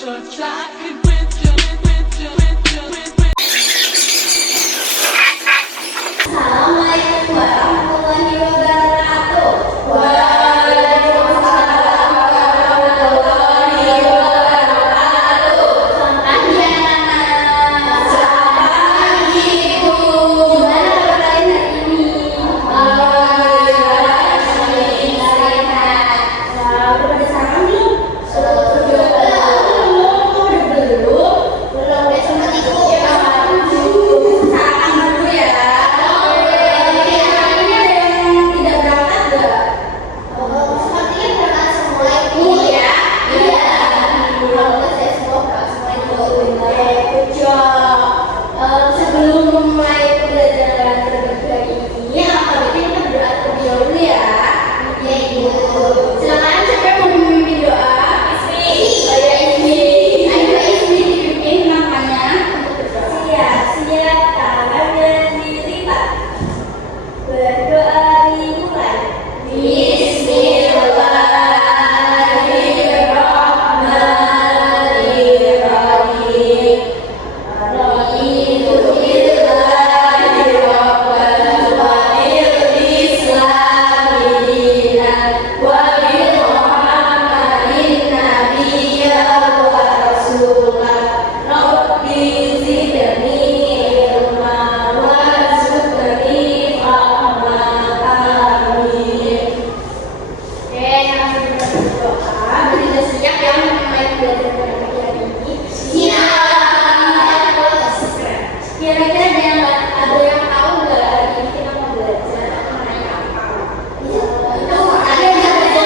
Assalamualaikum warahmatullahi wabarakatuh. Waalaikumsalam warahmatullahi wabarakatuh. Selamat pagi anak-anak. Selamat pagi Ibu. Gimana kabar kalian hari ini? Alhamdulillah sehat. Udah pada sarapan belum? Belum deh, sempat ikut ya. Sarapan dulu ya. Sebelum memulai pembelajaran terbaik ini, kita berdoa terlebih dahulu ya. Ya Ibu. Silakan siapa yang mau memimpin doa? Ismi. Saya Ismi. Ayo Ismi dipimpin namanya untuk berdoa. Siap. Tangannya dilipat. Berdoa dimulai. Bismillahirrahmanirrahim. Raditu billahi rabban wa bil islami dinan wa bi Muhammadin nabiyyan wa rasulan. Rabbi zidni ilma warzuqni fahma. Amin. Oke, yang sudah berdoa, sudah siap ya memulai pembelajaran pada pagi hari ini? Siap. Kira-kira ada yang tahu nggak hari ini kita mau belajar mengenai apa? Itu ada yang tahu?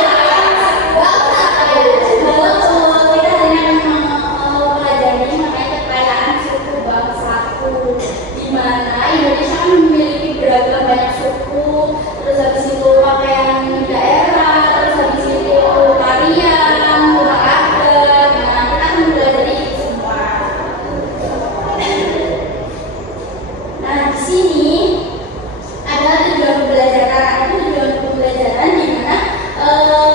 Betul, kita dengan mempelajari mengenai kekayaan suku bangsaku, di mana Indonesia kan memiliki beragam banyak suku, terus habis itu pakaian daerah, terus habis itu tarian, olahraga. Nah, kita akan mempelajari itu semua. Nah, di sini ada tujuan pembelajaran di mana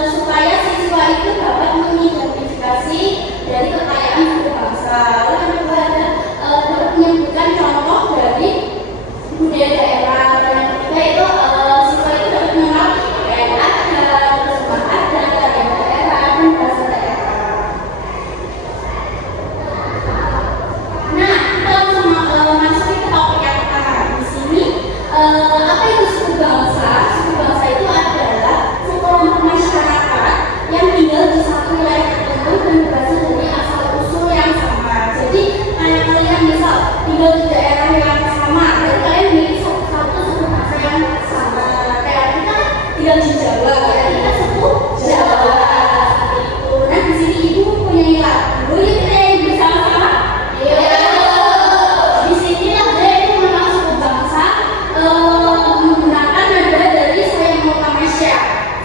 supaya siswa itu dapat mengidentifikasi dari kekayaan suku bangsa. Lalu yang kedua ada dapat menyebutkan contoh dari budaya daerah. Dan yang ketiga itu siswa itu dapat mengenal pakaian adat, terus rumah adat, tarian daerah, dan bahasa daerah. Nah, kita langsung masuk ke topik yang pertama. Di sini apa itu suku bangsa? Suku bangsa itu adalah sekelompok masyarakat yang tinggal di satu wilayah tertentu dan berasal dari asal usul yang sama. Jadi kayak kalian misal tinggal di daerah yang sama, jadi kalian memiliki satu suku bangsa yang sama. Kayak kita tinggal di Jawa, ya kita suku Jawa. Seperti itu. Nah, di sini Ibu mempunyai lagu yang kita nyanyi bersama-sama. Di sini ada itu mengenal suku bangsa menggunakan nada dari Saya Mau Tamasya.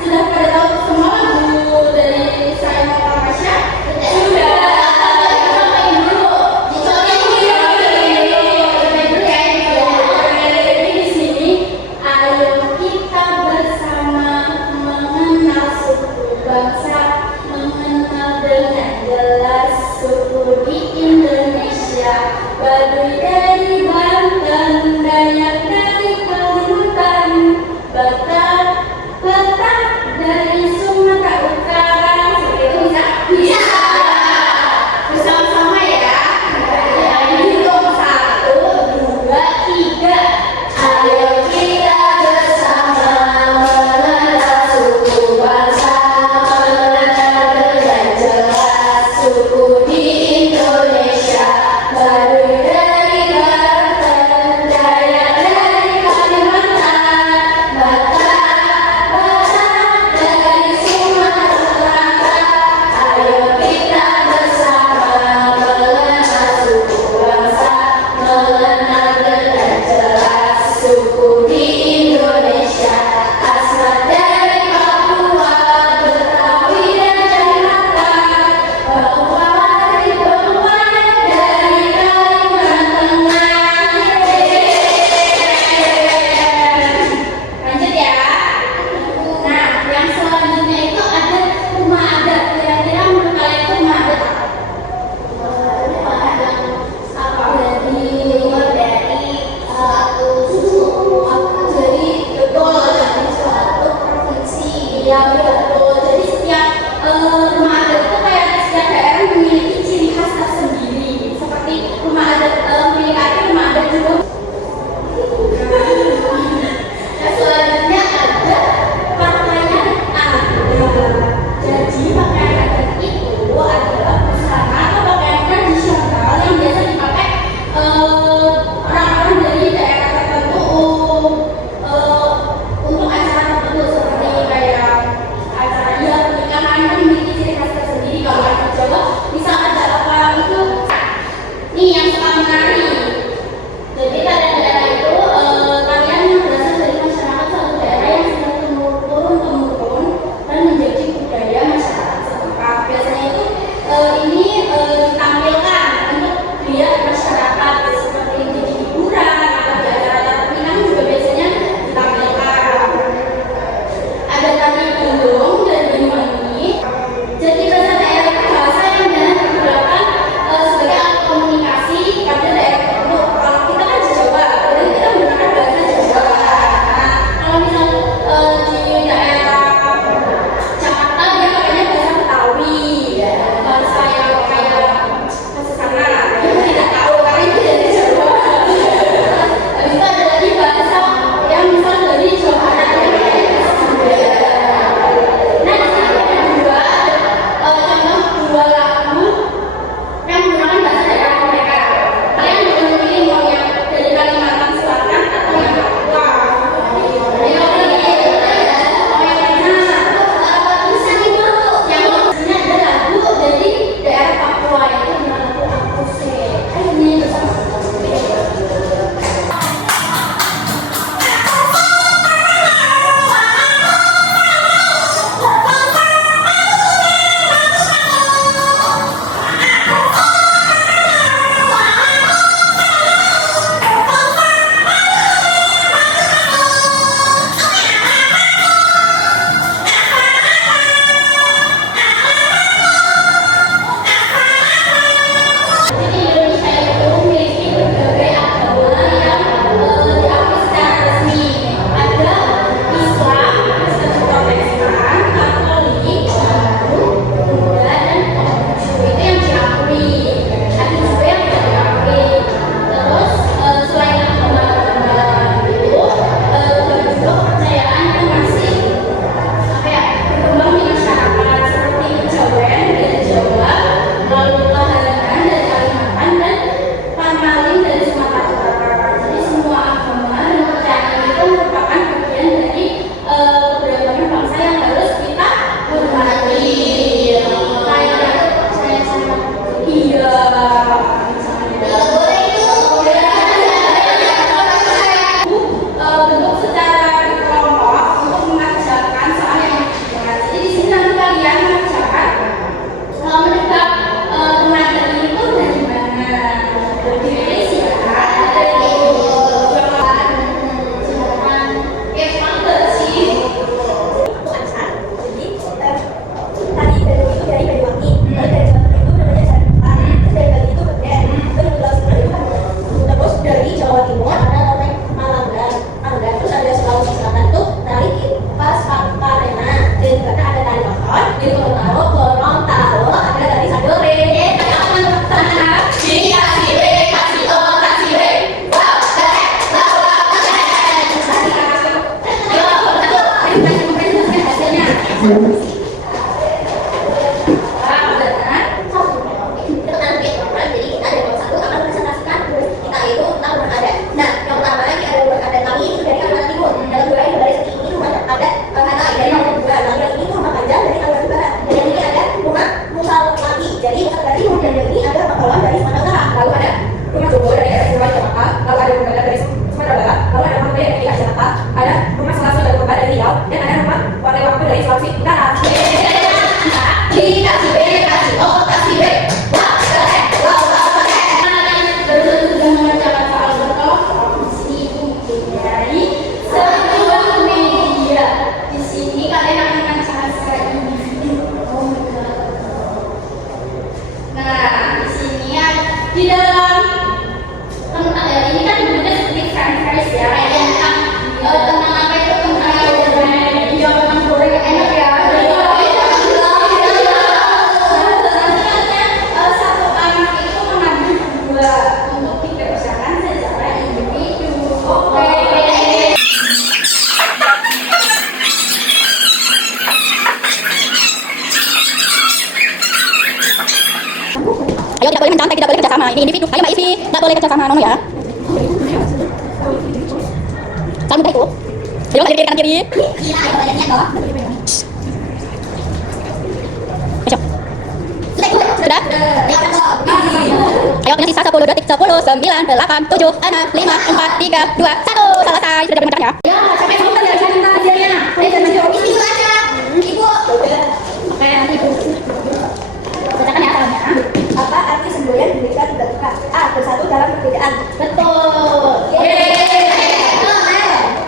Sudah pada tahu semua lagu dari Saya Mau Tamasya? Sudah. Cobain dulu. Cobain dulu ya. Jadi di sini ayo kita bersama mengenal Iya, betul. Jadi setiap rumah adat itu kayak setiap daerah memiliki ciri khas tersendiri. Seperti rumah adat milik Aceh, rumah adat juga. Nah, selanjutnya ada pakaian adat. Jadi pakaian adat itu adalah busana atau pakaian tradisional yang biasa dipakai orang-orang dari daerah tertentu untuk acara tertentu seperti kayak acara pernikahan kan memiliki ciri khas tersendiri. Kalau anak Jawa misal ada apa itu nih yang suka menari. Jadi tarian daerah itu tarian yang berasal dari masyarakat suatu daerah yang sudah turun temurun dan menjadi budaya masyarakat setempat. Biasanya itu ini ditampilkan untuk lihat masyarakat seperti jadi hiburan atau di acara-acara pernikahan juga biasanya ditampilkan. Ada tari gendong dan Banyuwangi. Jadi bahasa daerah itu bahasa yang biasa digunakan sebagai alat komunikasi pada daerah tertentu. Kalau kita kan di Jawa, berarti kita menggunakan bahasa Jawa. Nah, kalau misal di daerah Jakarta dia pakainya bahasa Betawi, bahasa yang kayak bahasa sana. Kita tidak tahu karena itu dari Jawa. Habis itu ada lagi bahasa yang misal dari Jawa Barat yang kayak bahasa Sunda. Nah, di sini ada contoh dua lagu yang menggunakan bahasa daerah mereka. Kalian boleh memilih mau yang dari Kalimantan Selatan atau yang Papua. Yang mana? Yang maksudnya ada lagu dari daerah Papua itu dengan lagu Akuse. Ayo nyanyi bersama. Jadi Indonesia itu memiliki berbagai agama yang diakui secara resmi. Ada Islam, Kristen Protestan, Katolik, Hindu, Buddha, dan Konghucu. Itu yang diakui. Ada juga yang tidak diakui. Terus selain agama-agama itu ada juga kepercayaan yang masih berkembang di masyarakat seperti kejawen dari Jawa, lalu Laharan dari Kalimantan, dan Pamaling dari Sumatera Utara. Jadi semua agama dan kepercayaan itu merupakan bagian dari keberagaman bangsa yang harus kita hormati. Kayak saya sama iya. Bentuk secara berkelompok untuk mengerjakan soal yang dibuat. Jadi di sini nanti kalian mengerjakan menebak remaja ini tuh dari mana. Dari Indonesia, dari Jawa, Jerman, sih. Jadi tadi Banyuwangi itu dari Banyuwangi, dari Jawa Timur ada topeng Malanggan, terus ada Sulawesi Selatan tuh tari pas Pakarena, dan juga ada tari Bakon, di Gorontalo ada tari Sadore. Ada rumah Selasa dari Riau dan ada rumah Warna Waktu dari Sulawesi Utara. sama. Ini individu. Ayo Mbak Ivi, nggak boleh kerja sama, Nono ya. Salam baik tuh. Ayo kiri kanan kiri. Iya, ayo banyaknya toh. Ayo. Sudah? Ya udah toh. Ayo punya sisa 10 detik. 10, 9, 8, 7, 6, 5, 4, 3, 2, 1. Selesai. Sudah berbentuk ya. Ya, sampai sebentar ya, sebentar hasilnya. Ayo jangan jauh. Ibu aja. Ibu. Oke, nanti Ibu. Bacakan ya salamnya. Apa arti semboyan diberikan bertukar? A. Bersatu dalam perbedaan. Betul.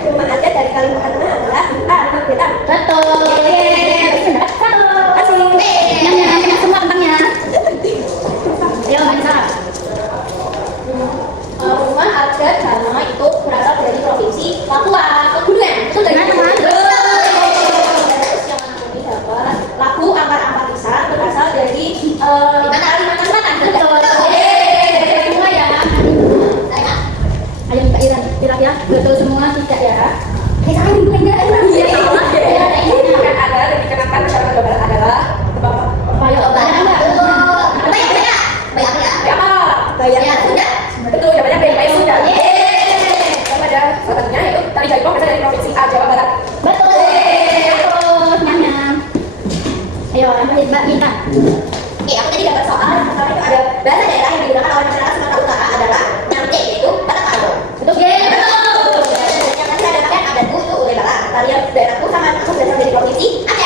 Cuma ada dari kalimat kata adalah A. Perbedaan. Betul. Kasih. Yang semua tentangnya. Ayo Manisa. Rumah adat Dharma itu berasal dari provinsi Papua. Kebumen. Itu dari mana? Terus yang ini dapat lagu angkat-angkat lisan berasal dari Kalimantan Selatan. Betul. Semua ya. Ayo Mbak Iran, kira-kira betul semua tidak ya? Saya bukan ya. Iya. Ini akan ada dan dikenakan masyarakat Jawa Barat adalah Ayo Bayar Mbak. ya sudah. Betul, jawabannya baik sudah. Yang pada salah satunya itu tari jaipong berasal dari provinsi A Jawa Barat. Betul. Nyam-nyam. Ayo lanjut Mbak Minta. Oke, aku tadi dapat soal yang pertama itu ada bahasa daerah yang digunakan oleh masyarakat Sumatera Utara adalah nyamce, yaitu Batak Karo. Betul. Yang nanti ada pakai ada bu itu udah balang. Tarian daerahku sama aku berasal dari provinsi Aceh.